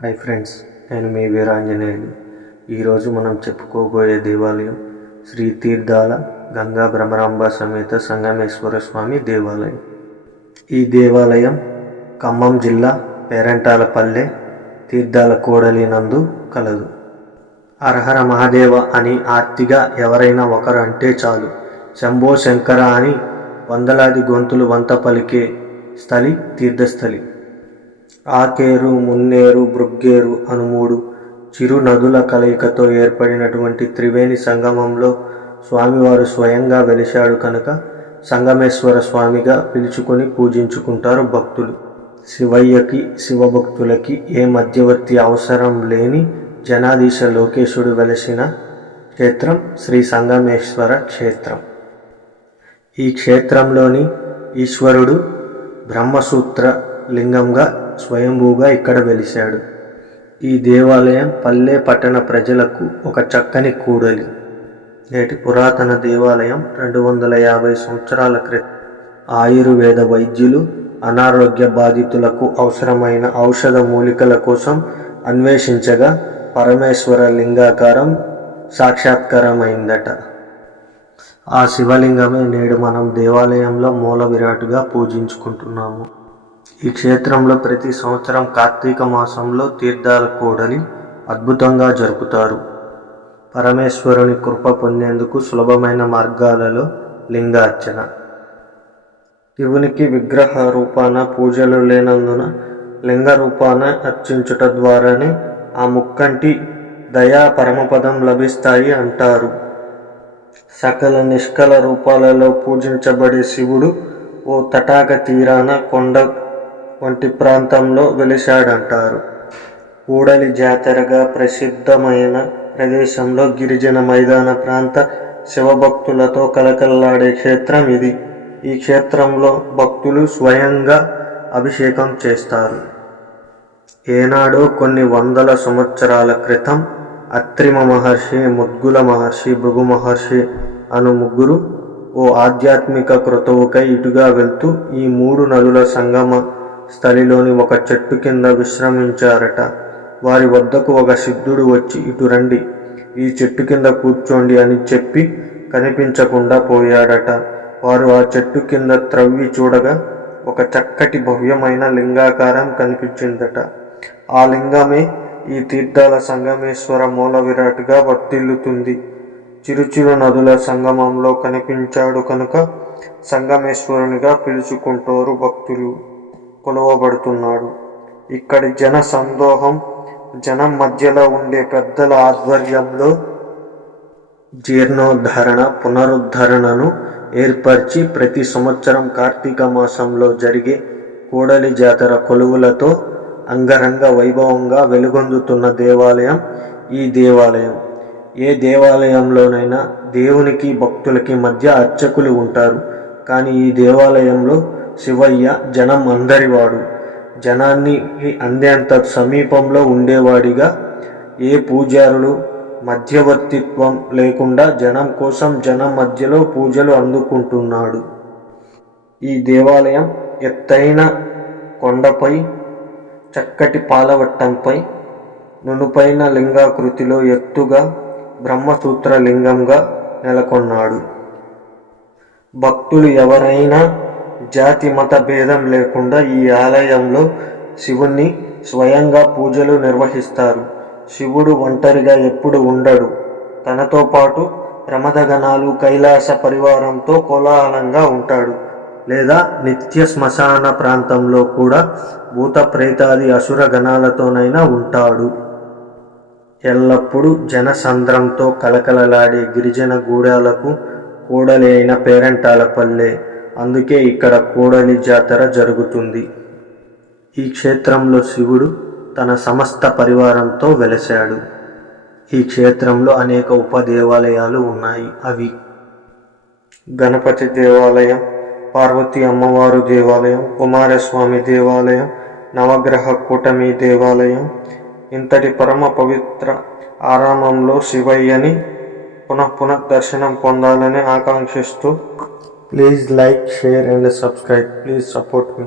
Hi friends, నేను మీ వీరాంజనేయులు. ఈరోజు మనం చెప్పుకోబోయే దేవాలయం శ్రీ తీర్థాల గంగా భ్రమరాంబ సమేత సంగమేశ్వర స్వామి దేవాలయం. ఈ దేవాలయం ఖమ్మం జిల్లా పేరంటాలపల్లె తీర్థాల కూడలి నందు కలదు. హరహర మహాదేవ అని ఆర్తిగా ఎవరైనా ఒకరు అంటే చాలు, శంభో శంకర అని వందలాది గొంతులు వంత పలికే స్థలి తీర్థస్థలి. ఆకేరు, మున్నేరు, బృగ్గేరు అను మూడు చిరు నదుల కలయికతో ఏర్పడినటువంటి త్రివేణి సంగమంలో స్వామివారు స్వయంగా వెలిశాడు కనుక సంగమేశ్వర స్వామిగా పిలుచుకొని పూజించుకుంటారు భక్తులు. శివయ్యకి శివభక్తులకి ఏ మధ్యవర్తి అవసరం లేని జనాధీశ లోకేశుడు వెలసిన క్షేత్రం శ్రీ సంగమేశ్వర క్షేత్రం. ఈ క్షేత్రంలోని ఈశ్వరుడు బ్రహ్మసూత్ర లింగంగా స్వయంభూగా ఇక్కడ వెలిశాడు. ఈ దేవాలయం పల్లె పట్టణ ప్రజలకు ఒక చక్కని కూడలి. నేటి పురాతన దేవాలయం 250 సంవత్సరాల క్రితం ఆయుర్వేద వైద్యులు అనారోగ్య బాధితులకు అవసరమైన ఔషధ మూలికల కోసం అన్వేషించగా పరమేశ్వర లింగాకారం సాక్షాత్కారమైందట. ఆ శివలింగమే నేడు మనం దేవాలయంలో మూల విరాటుగా పూజించుకుంటున్నాము. ఈ క్షేత్రంలో ప్రతి సంవత్సరం కార్తీక మాసంలో తీర్థాల కూడలి అద్భుతంగా జరుపుతారు. పరమేశ్వరుని కృప పొందేందుకు సులభమైన మార్గాలలో లింగార్చన. శివునికి విగ్రహ రూపాన పూజలు లేనందున లింగ రూపాన అర్చించుట ద్వారానే ఆ ముక్కంటి దయా పరమపదం లభిస్తాయి అంటారు. సకల నిష్కల రూపాలలో పూజించబడే శివుడు ఓ తటాక తీరాన కొండ వంటి ప్రాంతంలో వెలిశాడంటారు. కూడలి జాతరగా ప్రసిద్ధమైన ప్రదేశంలో గిరిజన మైదాన ప్రాంత శివభక్తులతో కలకల్లాడే క్షేత్రం ఇది. ఈ క్షేత్రంలో భక్తులు స్వయంగా అభిషేకం చేస్తారు. ఏనాడో కొన్ని వందల సంవత్సరాల క్రితం అత్రిమ మహర్షి, ముద్గుల మహర్షి, భృగు మహర్షి అను ముగ్గురు ఓ ఆధ్యాత్మిక క్రతువుకై ఇటుగా వెళ్తూ ఈ 3 నదుల సంగమ స్థలిలోని ఒక చెట్టు కింద విశ్రమించారట. వారి వద్దకు ఒక సిద్ధుడు వచ్చి, ఇటు రండి, ఈ చెట్టు కింద కూర్చోండి అని చెప్పి కనిపించకుండా పోయాడట. వారు ఆ చెట్టు కింద త్రవ్వి చూడగా ఒక చక్కటి భవ్యమైన లింగాకారం కనిపించిందట. ఆ లింగమే ఈ తీర్థాల సంగమేశ్వర మూల విరాటుగా వర్తిల్లుతుంది. చిరుచిరు నదుల సంగమంలో కనిపించాడు కనుక సంగమేశ్వరునిగా పిలుచుకుంటారు భక్తులు. కొలవబడుతున్నాడు. ఇక్కడి జన సందోహం, జనం మధ్యలో ఉండే పెద్దల ఆధ్వర్యంలో జీర్ణోద్ధరణ, పునరుద్ధరణను ఏర్పరిచి ప్రతి సంవత్సరం కార్తీక మాసంలో జరిగే కూడలి జాతర కొలువులతో అంగరంగ వైభవంగా వెలుగొందుతున్న దేవాలయం ఈ దేవాలయం. ఏ దేవాలయంలోనైనా దేవునికి భక్తులకి మధ్య అర్చకులు ఉంటారు. కానీ ఈ దేవాలయంలో శివయ్య జనం అందరివాడు. జనానికి అందేంత సమీపంలో ఉండేవాడిగా ఏ పూజారులు మధ్యవర్తిత్వం లేకుండా జనం కోసం జనం మధ్యలో పూజలు అందుకుంటున్నాడు. ఈ దేవాలయం ఎత్తైన కొండపై చక్కటి పాలవట్టంపై నునుపైన లింగాకృతిలో ఎత్తుగా బ్రహ్మసూత్ర లింగంగా నెలకొన్నాడు. భక్తులు ఎవరైనా జాతి మత భేదం లేకుండా ఈ ఆలయంలో శివుణ్ణి స్వయంగా పూజలు నిర్వహిస్తారు. శివుడు ఒంటరిగా ఎప్పుడు ఉండడు. తనతో పాటు ప్రమదగణాలు, కైలాస పరివారంతో కోలాహలంగా ఉంటాడు. లేదా నిత్య శ్మశాన ప్రాంతంలో కూడా భూత ప్రేతాది అసుర గణాలతోనైనా ఉంటాడు. ఎల్లప్పుడూ జనసంద్రంతో కలకలలాడే గిరిజన గూడాలకు కూడలి అయిన పేరంటాలపల్లె. అందుకే ఇక్కడ కూడలి జాతర జరుగుతుంది. ఈ క్షేత్రంలో శివుడు తన సమస్త పరివారంతో వెలశాడు. ఈ క్షేత్రంలో అనేక ఉపదేవాలయాలు ఉన్నాయి. అవి గణపతి దేవాలయం, పార్వతీ అమ్మవారు దేవాలయం, కుమారస్వామి దేవాలయం, నవగ్రహ కూటమి దేవాలయం. ఇంతటి పరమ పవిత్ర ఆరామంలో శివయ్యని పునః దర్శనం పొందాలని ఆకాంక్షిస్తూ please like, share and subscribe. Please support me.